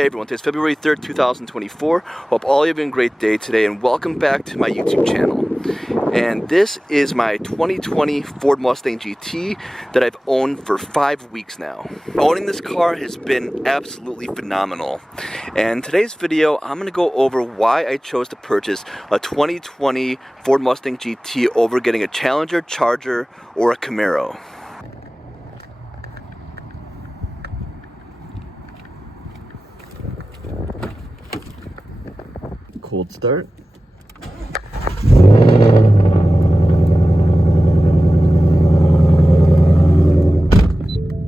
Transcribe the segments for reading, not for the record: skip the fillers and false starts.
Hey everyone, today's February 3rd, 2024. Hope all of you have a great day today, and welcome back to my YouTube channel. And this is my 2020 Ford Mustang GT that I've owned for 5 weeks now. Owning this car has been absolutely phenomenal. And today's video, I'm going to go over why I chose to purchase a 2020 Ford Mustang GT over getting a Challenger, Charger, or a Camaro. Cold start.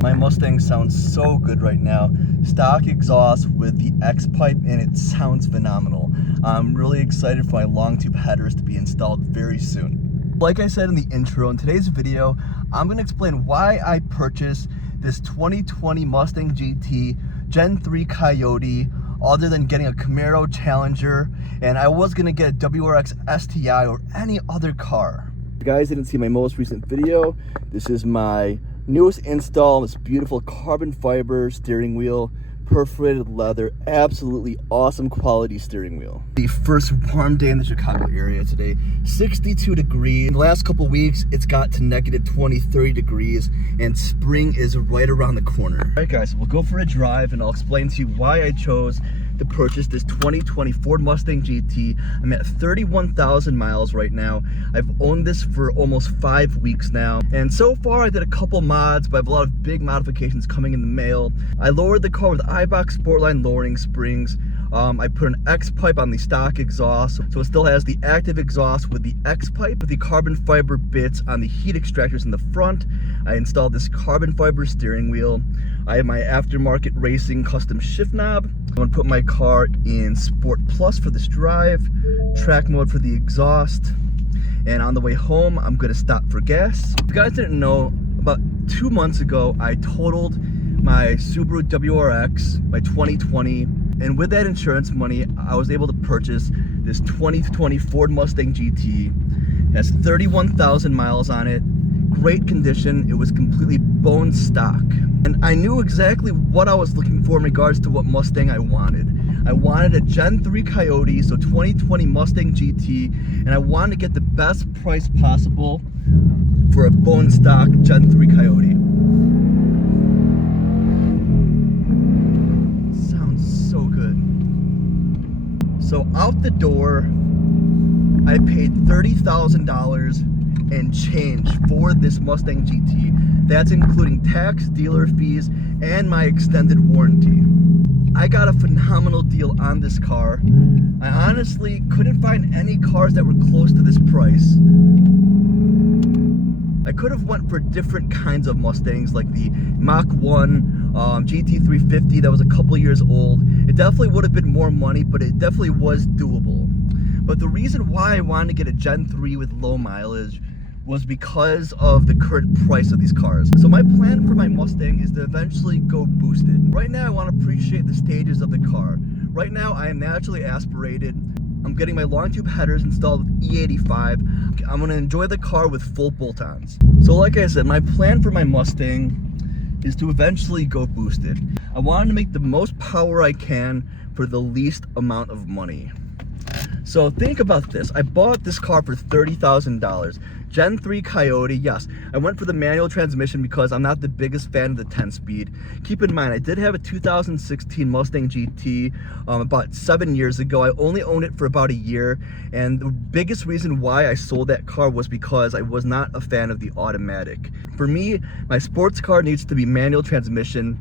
My Mustang sounds so good right now. Stock exhaust with the X-pipe, and it sounds phenomenal. I'm really excited for my long tube headers to be installed very soon. Like I said in the intro, in today's video, I'm going to explain why I purchased this 2020 Mustang GT Gen 3 Coyote other than getting a Camaro, Challenger, and I was going to get a WRX STI or any other car. If you guys didn't see my most recent video, this is my newest install, this beautiful carbon fiber steering wheel, perforated leather, absolutely awesome quality steering wheel. The first warm day in the Chicago area today, 62 degrees. In the last couple weeks, it's got to negative 20, 30 degrees, and spring is right around the corner. All right guys, we'll go for a drive and I'll explain to you why I chose to purchase this 2020 Ford Mustang GT. I'm at 31,000 miles right now. I've owned this for almost 5 weeks now, and so far I did a couple mods, but I have a lot of big modifications coming in the mail. I lowered the car with iBox Sportline lowering springs. I put an X-pipe on the stock exhaust, so it still has the active exhaust with the X-pipe, with the carbon fiber bits on the heat extractors in the front. I installed this carbon fiber steering wheel. I have my aftermarket racing custom shift knob. I'm going to put my car in Sport Plus for this drive, track mode for the exhaust, and on the way home, I'm going to stop for gas. If you guys didn't know, about 2 months ago, I totaled my Subaru WRX, my 2020, and with that insurance money, I was able to purchase this 2020 Ford Mustang GT. It has 31,000 miles on it, great condition. It was completely bone stock. And I knew exactly what I was looking for in regards to what Mustang I wanted. I wanted a Gen 3 Coyote, so 2020 Mustang GT, and I wanted to get the best price possible for a bone stock Gen 3 Coyote. Sounds so good. So out the door, I paid $30,000 and change for this Mustang GT. That's including tax, dealer fees, and my extended warranty. I got a phenomenal deal on this car. I honestly couldn't find any cars that were close to this price. I could have went for different kinds of Mustangs, like the Mach 1 GT350 that was a couple years old. It definitely would have been more money, but it definitely was doable. But the reason why I wanted to get a Gen 3 with low mileage was because of the current price of these cars. So my plan for my Mustang is to eventually go boosted. Right now I want to appreciate the stages of the car. Right now I am naturally aspirated. I'm getting my long tube headers installed with E85. I'm going to enjoy the car with full bolt-ons. So like I said, my plan for my Mustang is to eventually go boosted. I wanted to make the most power I can for the least amount of money. So think about this. I bought this car for $30,000. Gen 3 Coyote, yes. I went for the manual transmission because I'm not the biggest fan of the 10-speed. Keep in mind, I did have a 2016 Mustang GT about 7 years ago. I only owned it for about a year, and the biggest reason why I sold that car was because I was not a fan of the automatic. For me, my sports car needs to be manual transmission.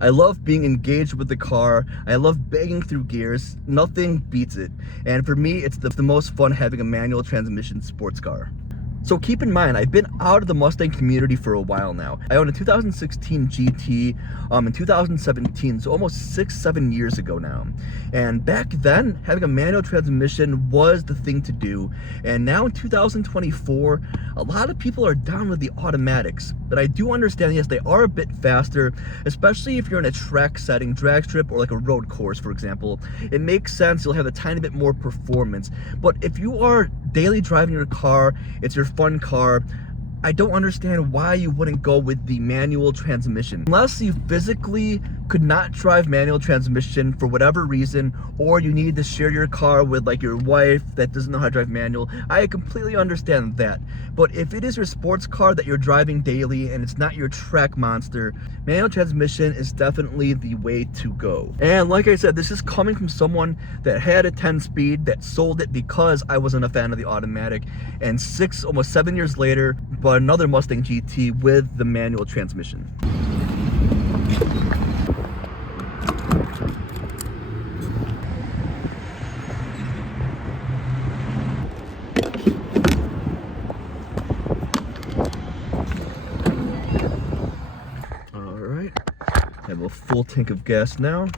I love being engaged with the car. I love banging through gears. Nothing beats it. And for me, it's the most fun having a manual transmission sports car. So keep in mind, I've been out of the Mustang community for a while now. I owned a 2016 GT in 2017, so almost 6-7 years ago now. And back then, having a manual transmission was the thing to do. And now in 2024, a lot of people are down with the automatics. But I do understand, yes, they are a bit faster, especially if you're in a track setting, drag strip, or like a road course, for example. It makes sense, you'll have a tiny bit more performance. But if you are daily driving your car, it's your fun car, I don't understand why you wouldn't go with the manual transmission. Unless you physically could not drive manual transmission for whatever reason, or you need to share your car with like your wife that doesn't know how to drive manual, I completely understand that. But if it is your sports car that you're driving daily and it's not your track monster, manual transmission is definitely the way to go. And like I said, this is coming from someone that had a 10-speed that sold it because I wasn't a fan of the automatic, and almost 7 years later, bought another Mustang GT with the manual transmission. Alright, I have a full tank of gas now.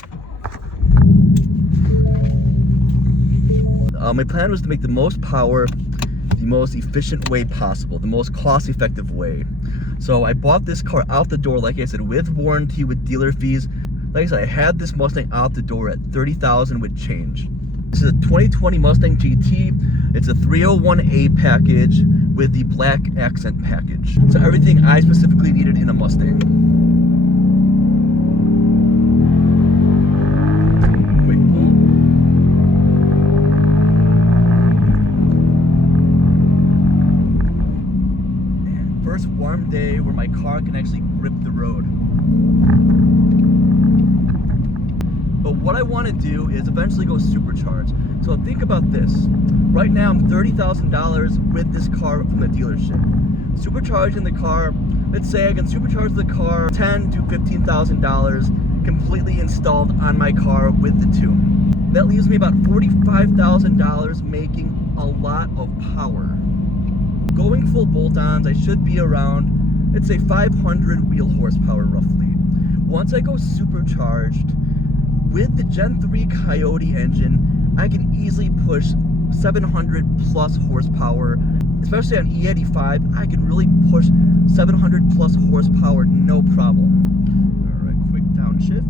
My plan was to make the most power the most efficient way possible, the most cost-effective way. So I bought this car out the door, like I said, with warranty, with dealer fees. Like I said, I had this Mustang out the door at $30,000 with change. This is a 2020 Mustang GT. It's a 301A package with the black accent package. So everything I specifically needed in a Mustang. Quick boom. And first warm day where my car can actually grip the road. But what I want to do is eventually go supercharged. So think about this. Right now I'm $30,000 with this car from the dealership. Supercharging the car, let's say I can supercharge the car $10,000 to $15,000 completely installed on my car with the tune. That leaves me about $45,000 making a lot of power. Going full bolt-ons, I should be around, let's say 500 wheel horsepower roughly. Once I go supercharged, with the Gen 3 Coyote engine, I can easily push 700 plus horsepower. Especially on E85, I can really push 700 plus horsepower, no problem. All right, quick downshift.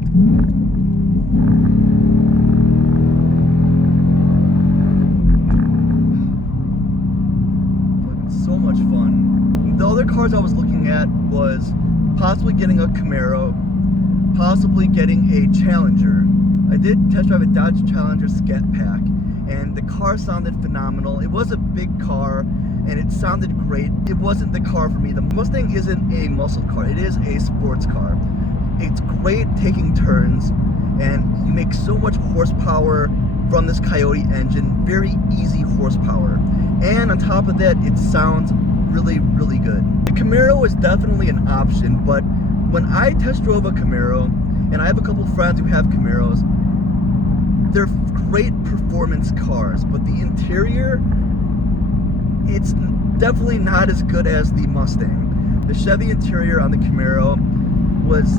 So much fun. The other cars I was looking at was possibly getting a Camaro, possibly getting a Challenger. I did test drive a Dodge Challenger Scatpack, and the car sounded phenomenal. It was a big car, and it sounded great. It wasn't the car for me. The Mustang isn't a muscle car. It is a sports car. It's great taking turns, and you make so much horsepower from this Coyote engine. Very easy horsepower. And on top of that, it sounds really, really good. The Camaro is definitely an option, but when I test drove a Camaro, and I have a couple friends who have Camaros, they're great performance cars, but the interior, it's definitely not as good as the Mustang. The Chevy interior on the Camaro was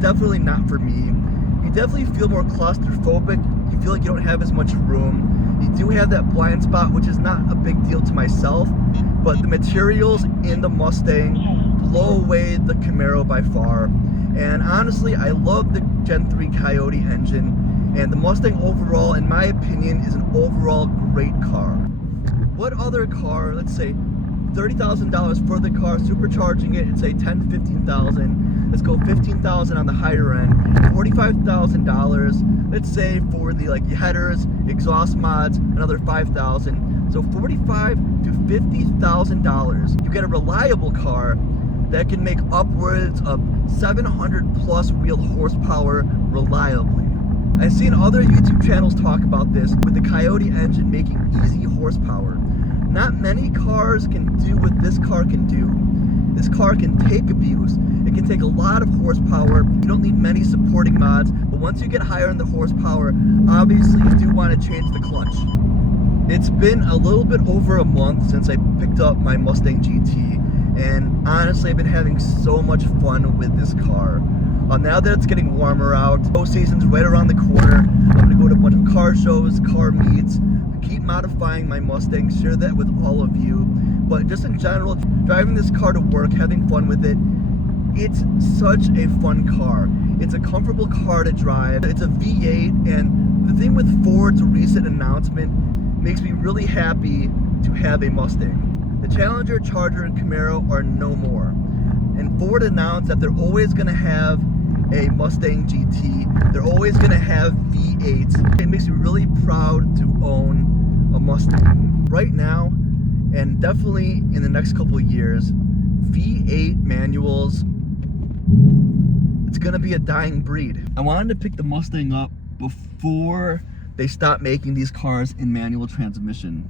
definitely not for me. You definitely feel more claustrophobic. You feel like you don't have as much room. You do have that blind spot, which is not a big deal to myself, but the materials in the Mustang blow away the Camaro by far. And honestly, I love the Gen 3 Coyote engine, and the Mustang overall, in my opinion, is an overall great car. What other car, let's say $30,000 for the car, supercharging it, and say $10,000 to $15,000, let's go $15,000 on the higher end, $45,000, let's say for the headers, exhaust mods, another $5,000, so $45,000 to $50,000. You get a reliable car that can make upwards of 700 plus wheel horsepower reliably. I've seen other YouTube channels talk about this with the Coyote engine making easy horsepower. Not many cars can do what this car can do. This car can take abuse. It can take a lot of horsepower. You don't need many supporting mods, but once you get higher in the horsepower, obviously you do want to change the clutch. It's been a little bit over a month since I picked up my Mustang GT, and honestly I've been having so much fun with this car. Now that it's getting warmer out, snow season's right around the corner, I'm going to go to a bunch of car shows, car meets, keep modifying my Mustang, share that with all of you. But just in general, driving this car to work, having fun with it, it's such a fun car. It's a comfortable car to drive. It's a V8, and the thing with Ford's recent announcement makes me really happy to have a Mustang. The Challenger, Charger, and Camaro are no more. And Ford announced that they're always going to have a Mustang GT. They're always going to have V8s. It makes me really proud to own a Mustang. Right now, and definitely in the next couple of years, V8 manuals, it's going to be a dying breed. I wanted to pick the Mustang up before they stop making these cars in manual transmission.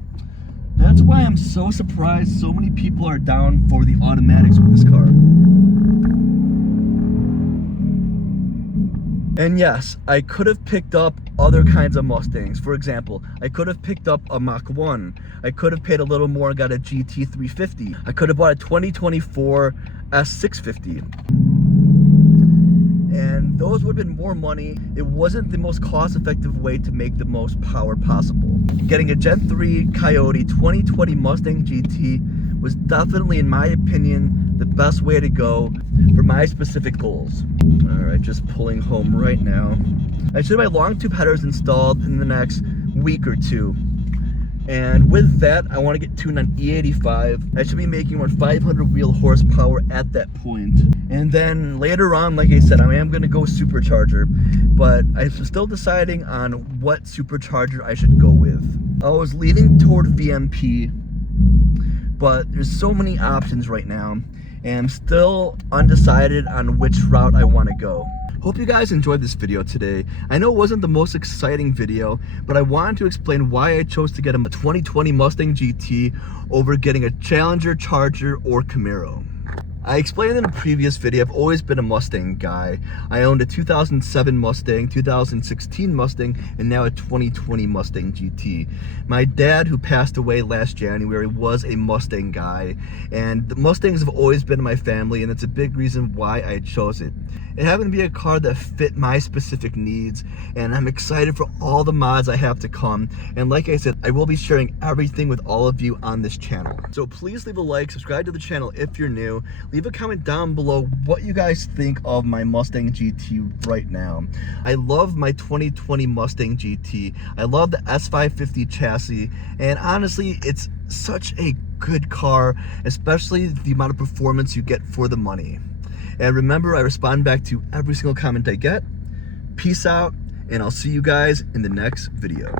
That's why I'm so surprised so many people are down for the automatics with this car. And yes, I could have picked up other kinds of Mustangs. For example, I could have picked up a Mach 1. I could have paid a little more and got a GT 350. I could have bought a 2024 S650. And those would have been more money. It wasn't the most cost-effective way to make the most power possible. Getting a Gen 3 Coyote 2020 Mustang GT was definitely, in my opinion, the best way to go for my specific goals. Alright, just pulling home right now. I should have my long tube headers installed in the next week or two. And with that, I want to get tuned on E85. I should be making around 500 wheel horsepower at that point. And then later on, like I said, I am going to go supercharger, but I'm still deciding on what supercharger I should go with. I was leaning toward VMP, but there's so many options right now, and I'm still undecided on which route I want to go. Hope you guys enjoyed this video today. I know it wasn't the most exciting video, but I wanted to explain why I chose to get a 2020 Mustang GT over getting a Challenger, Charger, or Camaro. I explained in a previous video, I've always been a Mustang guy. I owned a 2007 Mustang, 2016 Mustang, and now a 2020 Mustang GT. My dad, who passed away last January, was a Mustang guy, and the Mustangs have always been in my family, and it's a big reason why I chose it. It happened to be a car that fit my specific needs, and I'm excited for all the mods I have to come. And like I said, I will be sharing everything with all of you on this channel. So please leave a like, subscribe to the channel if you're new. Leave a comment down below what you guys think of my Mustang GT right now. I love my 2020 Mustang GT. I love the S550 chassis, and honestly, it's such a good car, especially the amount of performance you get for the money. And remember, I respond back to every single comment I get. Peace out, and I'll see you guys in the next video.